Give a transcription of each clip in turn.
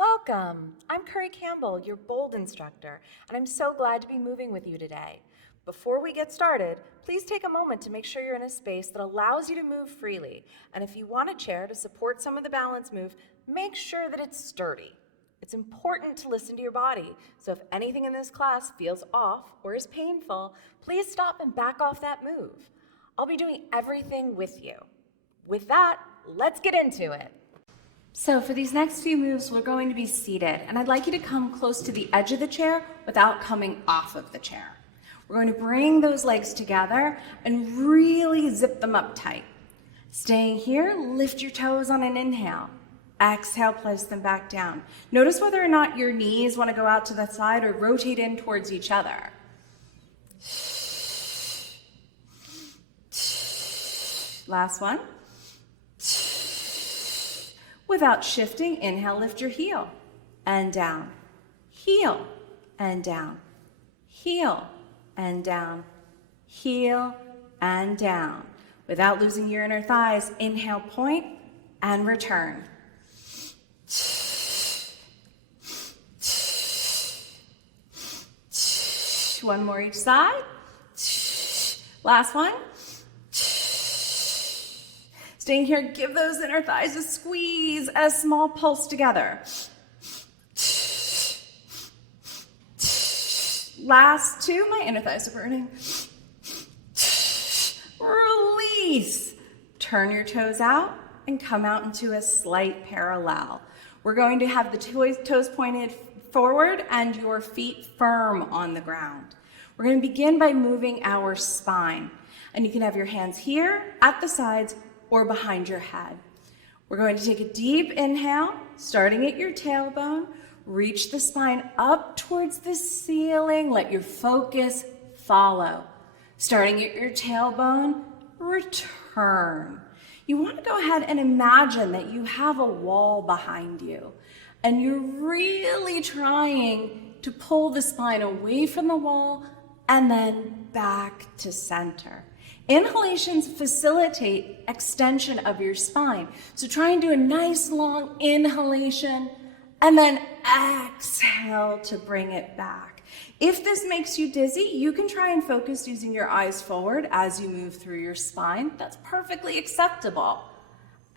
Welcome! I'm Curry Campbell, your Bold instructor, and I'm so glad to be moving with you today. Before we get started, please take a moment to make sure you're in a space that allows you to move freely. And if you want a chair to support some of the balance move, make sure that it's sturdy. It's important to listen to your body, so if anything in this class feels off or is painful, please stop and back off that move. I'll be doing everything with you. With that, let's get into it. So for these next few moves, we're going to be seated, and I'd like you to come close to the edge of the chair without coming off of the chair. We're going to bring those legs together and really zip them up tight. Staying here, lift your toes on an inhale. Exhale, place them back down. Notice whether or not your knees want to go out to the side or rotate in towards each other. Last one. Without shifting, inhale, lift your heel and down, heel and down, heel and down, heel and down. Without losing your inner thighs, inhale, point and return. One more each side. Last one. Staying here, give those inner thighs a squeeze, a small pulse together. Last two, my inner thighs are burning. Release. Turn your toes out and come out into a slight parallel. We're going to have the toes pointed forward and your feet firm on the ground. We're going to begin by moving our spine. And you can have your hands here at the sides or behind your head. We're going to take a deep inhale, starting at your tailbone. Reach the spine up towards the ceiling. Let your focus follow. Starting at your tailbone, return. You want to go ahead and imagine that you have a wall behind you, and you're really trying to pull the spine away from the wall and then back to center. Inhalations facilitate extension of your spine. So try and do a nice long inhalation and then exhale to bring it back. If this makes you dizzy, you can try and focus using your eyes forward as you move through your spine. That's perfectly acceptable.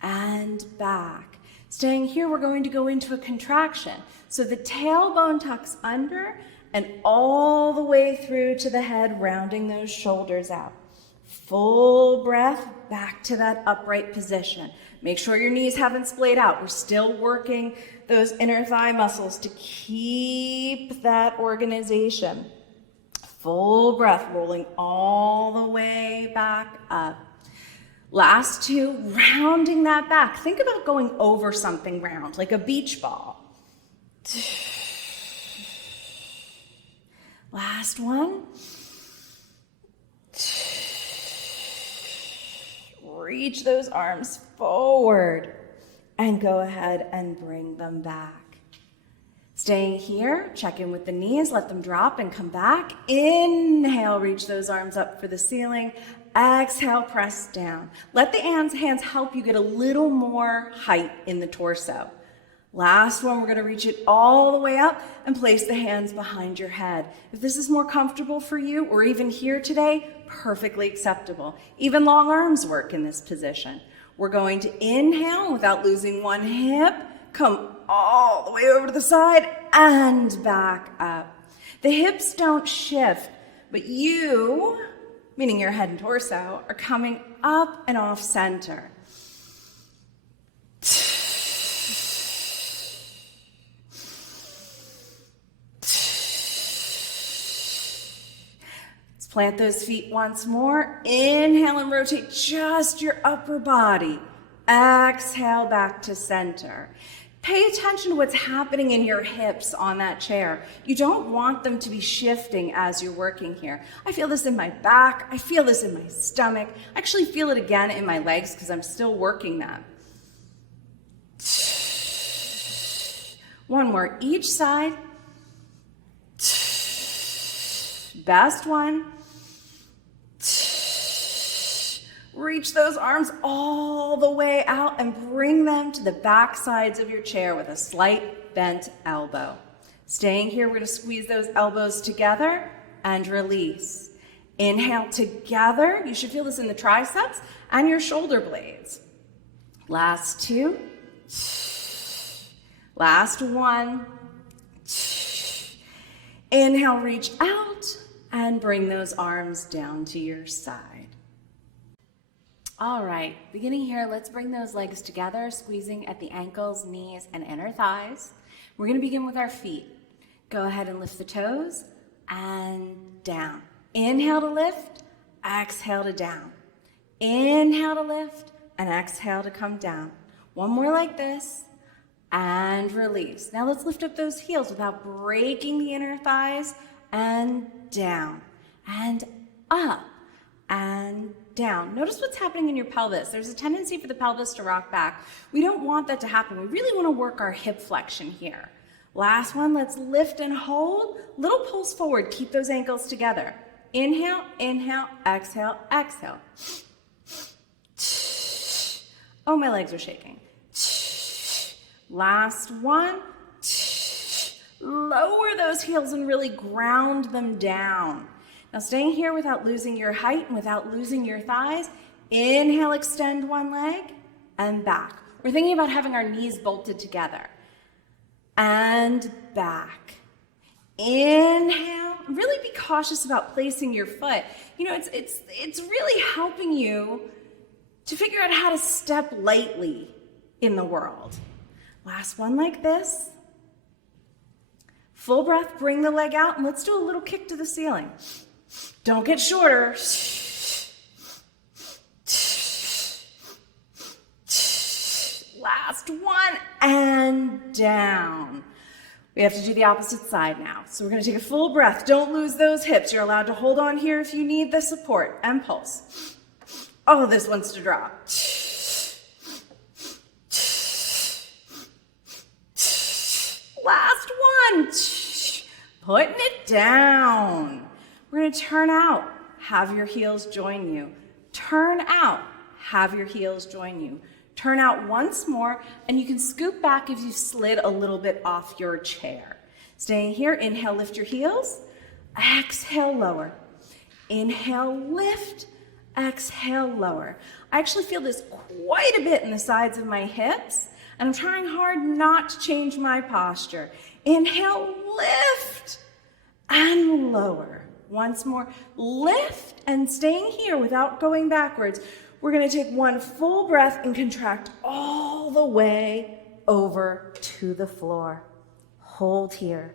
And back. Staying here, we're going to go into a contraction. So the tailbone tucks under and all the way through to the head, rounding those shoulders out. Full breath back to that upright position. Make sure your knees haven't splayed out. We're still working those inner thigh muscles to keep that organization. Full breath, rolling all the way back up. Last two, rounding that back. Think about going over something round, like a beach ball. Last one. Reach those arms forward and go ahead and bring them back. Staying here, check in with the knees, let them drop and come back. Inhale, reach those arms up for the ceiling. Exhale, press down. Let the hands help you get a little more height in the torso. Last one, we're going to reach it all the way up and place the hands behind your head. If this is more comfortable for you, or even here today, perfectly acceptable. Even long arms work in this position. We're going to inhale without losing one hip, come all the way over to the side and back up. The hips don't shift, but you, meaning your head and torso, are coming up and off center. Plant those feet once more. Inhale and rotate just your upper body. Exhale back to center. Pay attention to what's happening in your hips on that chair. You don't want them to be shifting as you're working here. I feel this in my back. I feel this in my stomach. I actually feel it again in my legs because I'm still working them. One more each side. Best one. Reach those arms all the way out and bring them to the back sides of your chair with a slight bent elbow. Staying here, we're going to squeeze those elbows together and release. Inhale together. You should feel this in the triceps and your shoulder blades. Last two. Last one. Inhale, reach out and bring those arms down to your side. All right, beginning here, let's bring those legs together, squeezing at the ankles, knees, and inner thighs. We're going to begin with our feet. Go ahead and lift the toes and down. Inhale to lift, exhale to down. Inhale to lift, and exhale to come down. One more like this, and release. Now let's lift up those heels without breaking the inner thighs, and down, and up, and down. Notice what's happening in your pelvis. There's a tendency for the pelvis to rock back. We don't want that to happen. We really want to work our hip flexion here. Last one, let's lift and hold. Little pulse forward, keep those ankles together. Inhale, inhale, exhale, exhale. Oh, my legs are shaking. Last one. Lower those heels and really ground them down. Now staying here without losing your height and without losing your thighs. Inhale, extend one leg and back. We're thinking about having our knees bolted together. And back. Inhale. Really be cautious about placing your foot. You know, it's really helping you to figure out how to step lightly in the world. Last one like this. Full breath, bring the leg out, and let's do a little kick to the ceiling. Don't get shorter. Last one, and down. We have to do the opposite side now. So we're going to take a full breath. Don't lose those hips. You're allowed to hold on here if you need the support and pulse. Oh, this wants to drop. Last one. Putting it down. We're going to turn out. Have your heels join you. Turn out. Have your heels join you. Turn out once more, and you can scoop back if you've slid a little bit off your chair. Staying here, inhale, lift your heels. Exhale, lower. Inhale, lift. Exhale, lower. I actually feel this quite a bit in the sides of my hips, and I'm trying hard not to change my posture. Inhale, lift, and lower. Once more, lift, and staying here without going backwards. We're going to take one full breath and contract all the way over to the floor. Hold here.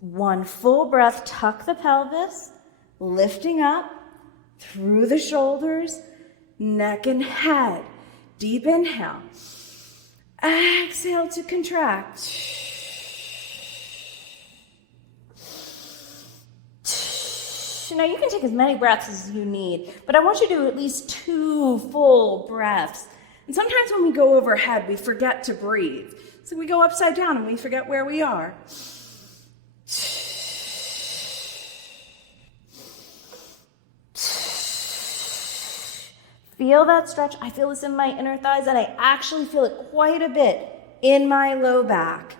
One full breath, tuck the pelvis, lifting up through the shoulders, neck and head. Deep inhale. Exhale to contract. Now you can take as many breaths as you need, but I want you to do at least 2 full breaths. And sometimes when we go overhead, we forget to breathe. So we go upside down and we forget where we are. Feel that stretch. I feel this in my inner thighs, and I actually feel it quite a bit in my low back.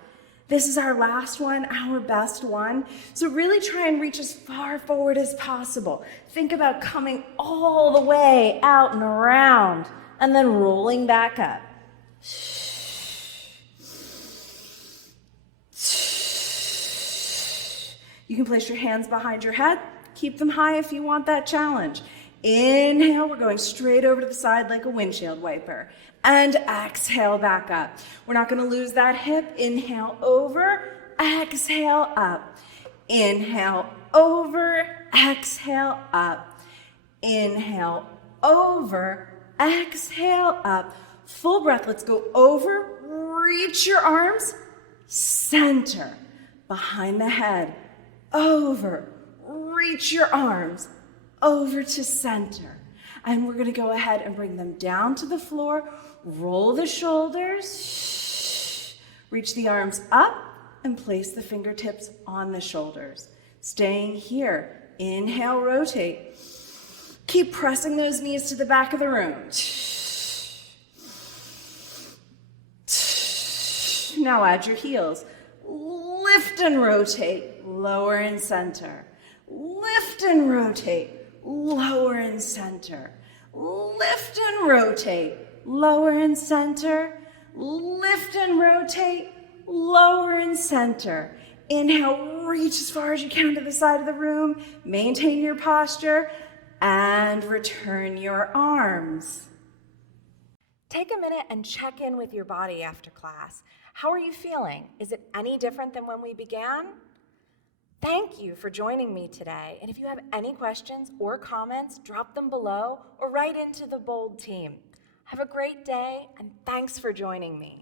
This is our last one, our best one. So really try and reach as far forward as possible. Think about coming all the way out and around, and then rolling back up. You can place your hands behind your head. Keep them high if you want that challenge. Inhale, we're going straight over to the side like a windshield wiper. And exhale back up. We're not going to lose that hip. Inhale over, exhale up. Inhale over, exhale up. Inhale over, exhale up. Full breath. Let's go over, reach your arms, center, behind the head, over, reach your arms, over to center. And we're going to go ahead and bring them down to the floor. Roll the shoulders. Reach the arms up and place the fingertips on the shoulders. Staying here. Inhale, rotate. Keep pressing those knees to the back of the room. Now add your heels. Lift and rotate, lower and center. Lift and rotate, lower and center. Lift and rotate, lower and center. Lift and rotate, lower and center. Inhale, reach as far as you can to the side of the room. Maintain your posture and return your arms. Take a minute and check in with your body after class. How are you feeling? Is it any different than when we began? Thank you for joining me today. And if you have any questions or comments, drop them below or write into the Bold team. Have a great day, and thanks for joining me.